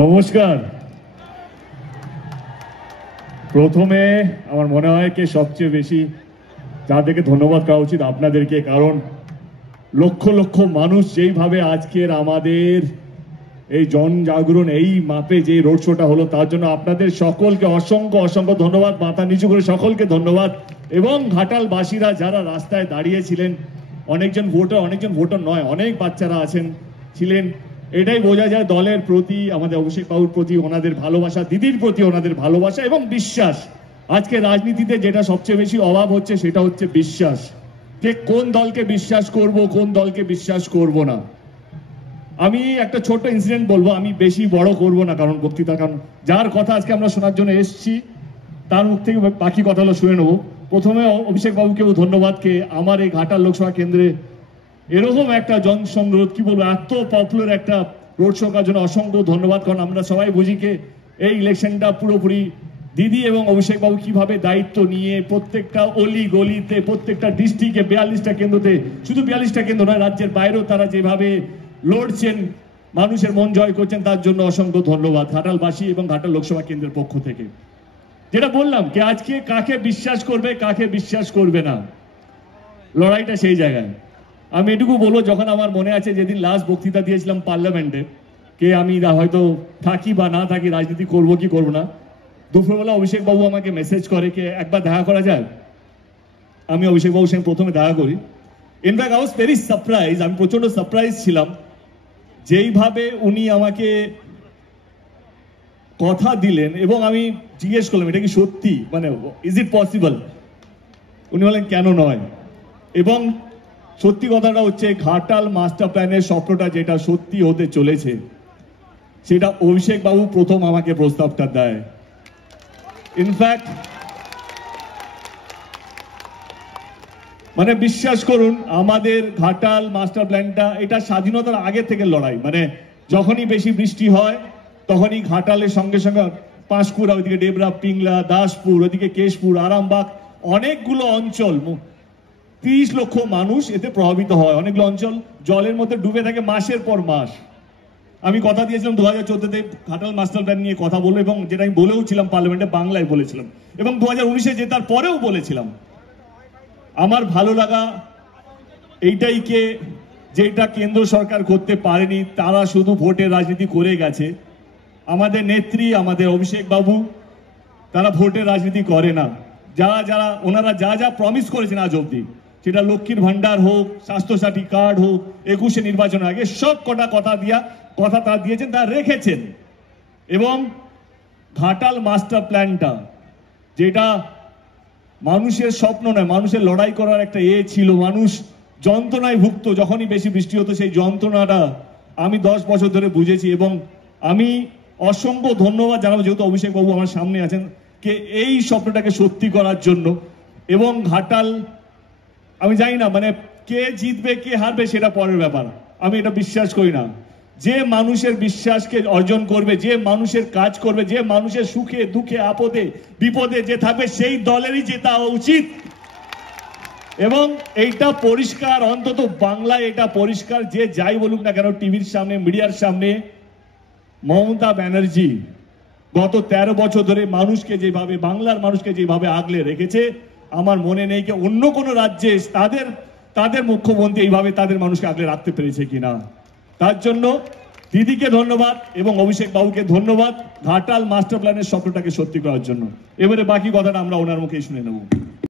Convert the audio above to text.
নমস্কার। প্রথমে আমার মনে হয় কি সবচেয়ে বেশি যাদেরকে ধন্যবাদ করা উচিত আপনাদেরকে, কারণ লক্ষ লক্ষ মানুষ যেইভাবে আজকের আমাদের এই জনজাগরণ এই মাপে যে রোড শোটা হলো তার জন্য আপনাদের সকলকে অসংখ্য অসংখ্য ধন্যবাদ, মাথা নিচু করে সকলকে ধন্যবাদ। এবং ঘাটালবাসীরা যারা রাস্তায় দাঁড়িয়েছিলেন, অনেকজন ভোটার নয়, অনেক বাচ্চারা ছিলেন, এটাই বোঝা যায় দলের প্রতি, আমাদের অভিষেক বাবুর প্রতি ওনাদের ভালোবাসা, দিদির প্রতি ওনাদের ভালোবাসা এবং বিশ্বাস। আজকে রাজনীতিতে যেটা সবচেয়ে বেশি অভাব হচ্ছে সেটা হচ্ছে বিশ্বাস, যে কোন দলকে বিশ্বাস করব, কোন দলকে বিশ্বাস করব না। আমি একটা ছোট্ট ইনসিডেন্ট বলবো, আমি বেশি বড় করব না কারণ বক্তৃতা, কারণ যার কথা আজকে আমরা শোনার জন্য এসেছি তার মুখ থেকে বাকি কথাগুলো শুনে নেবো। প্রথমে অভিষেক বাবুকেও ধন্যবাদকে আমার এই ঘাটাল লোকসভা কেন্দ্রে এরকম একটা জনসংগ্রহ, কি বলবো, এত পপুলার একটা রোড শো করার জন্য অসংখ্য ধন্যবাদ। কারণ আমরা সবাই বুঝি কে এই ইলেকশনটা পুরোপুরি দিদি এবং অভিষেক বাবু কিভাবে দায়িত্ব নিয়ে প্রত্যেকটা অলি গলিতে, প্রত্যেকটা ডিস্ট্রিক্টে 42টা কেন্দ্রতে, শুধু 42টা কেন্দ্র নয়, রাজ্যের বাইরেও তারা যেভাবে লড়ছেন, মানুষের মন জয় করছেন, তার জন্য অসংখ্য ধন্যবাদ ঘাটালবাসী এবং ঘাটাল লোকসভা কেন্দ্রের পক্ষ থেকে। যেটা বললাম যে আজকে কাকে বিশ্বাস করবে, কাকে বিশ্বাস করবে না, লড়াইটা সেই জায়গায়। আমি এটুকু বলবো, যখন আমার মনে আছে যেদিন লাস্ট বক্তৃতা দিয়েছিলাম পার্লামেন্টে, কে আমি হয়তো থাকি বা না থাকি, রাজনীতি করবো কি করবো না, দুপুরবেলা অভিষেক বাবু আমাকে মেসেজ করে কে একবার দেখা করা যায়। আমি অভিষেক বাবুর সঙ্গে প্রথমে দেখা করি। In fact I was very surprise, আমি প্রচন্ড সারপ্রাইজ ছিলাম যেইভাবে উনি আমাকে কথা দিলেন। এবং আমি জিজ্ঞেস করলাম এটা কি সত্যি, মানে ইজ ইট পসিবল? উনি বলেন কেন নয়। এবং সত্যি কথাটা হচ্ছে ঘাটাল মাস্টার প্ল্যানের স্বপ্নটা যেটা সত্যি হতে চলেছে, সেটা অভিষেক বাবু প্রথম আমাকে প্রস্তাবটা দেয়। ইনফ্যাক্ট মানে বিশ্বাস করুন, আমাদের ঘাটাল মাস্টার প্ল্যানটা এটা স্বাধীনতার আগে থেকে লড়াই। মানে যখনই বেশি বৃষ্টি হয় তখনই ঘাটালের সঙ্গে সঙ্গে পাঁশকুড়া, ওইদিকে ডেবরা, পিংলা, দাসপুর, ওইদিকে কেশপুর, আরামবাগ, অনেকগুলো অঞ্চল, 30 লক্ষ মানুষ এতে প্রভাবিত হয়। অনেকগুলো অঞ্চল জলের মধ্যে ডুবে থাকে মাসের পর মাস। আমি কথা দিয়েছিলাম 2014-তে ঘাটাল মাস্টার প্ল্যান নিয়ে কথা বলবো, এবং যেটা আমি বলেও ছিলাম পার্লামেন্টে, বাংলায় বলেছিলাম, এবং 2019-এ জেতার পরেও বলেছিলাম। আমার ভালো লাগা এইটাই কে যেটা কেন্দ্র সরকার করতে পারেনি, তারা শুধু ভোটের রাজনীতি করে গেছে। আমাদের নেত্রী, আমাদের অভিষেক বাবু, তারা ভোটের রাজনীতি করে না। ওনারা যা প্রমিস করেছেন আজ অব্দি, সেটা লক্ষ্মীর ভান্ডার হোক, স্বাস্থ্যসাথী কার্ড হোক, 21-এ নির্বাচনের আগে সব কথা তারা দিয়েছেন, তারা রেখেছেন। এবং ঘাটাল মাস্টার প্ল্যানটা যেটা মানুষের স্বপ্ন নয়, মানুষের লড়াই করার একটা ছিল, মানুষ যন্ত্রণায় ভুগত যখনই বেশি বৃষ্টি হতো, সেই যন্ত্রণাটা আমি 10 বছর ধরে বুঝেছি। এবং আমি অসংখ্য ধন্যবাদ জানাবো, যেহেতু অভিষেক বাবু আমার সামনে আছেন, কে এই স্বপ্নটাকে সত্যি করার জন্য। এবং ঘাটাল, আমি জানি না মানে কে জিতবে কে হারবে সেটা পরের ব্যাপার, আমি এটা বিশ্বাস করি না। যে মানুষের বিশ্বাসকে অর্জন করবে, যে মানুষের কাজ করবে, যে মানুষের সুখে দুঃখে আপদে বিপদে যে থাকবে, সেই দলেরই জেতা উচিত। এবং এইটা পরিষ্কার, অন্তত বাংলায় এটা পরিষ্কার, যে যাই বলুক না কেন টিভির সামনে, মিডিয়ার সামনে, মমতা ব্যানার্জি গত 13 বছর ধরে মানুষকে যেভাবে, বাংলার মানুষকে যেভাবে আগলে রেখেছে, আমার মনে নেই যে অন্য কোনো রাজ্যে তাদের মুখ্যমন্ত্রী এইভাবে তাদের মানুষকে আগলে রাখতে পেরেছে কিনা। তার জন্য দিদিকে ধন্যবাদ এবং অভিষেক বাবুকে ধন্যবাদ ঘাটাল মাস্টার প্ল্যানের স্বপ্নটাকে সত্যি করার জন্য। এবারে বাকি কথাটা আমরা ওনার মুখেই শুনে নেব।